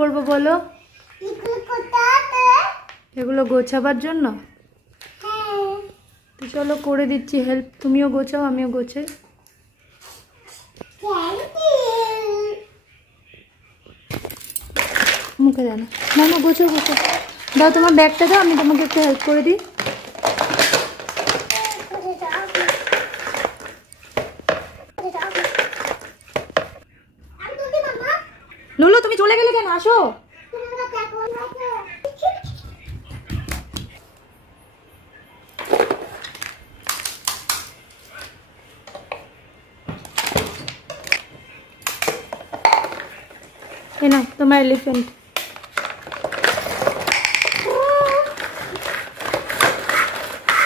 করব বলো? এগুলো গোছাবার জন্য। তো চলো করে দিচ্ছি হেল্প, তুমিও গোছাও আমিও গোছাই। মুখে দাও না, না না গোছাও গোছাও, দাও তোমার ব্যাগটা দাও, আমি তোমাকে একটু হেল্প করে দিই। লুলু তুমি চলে গেলে কেন, আসো। এই নাও তোমার এলিফ্যান্ট।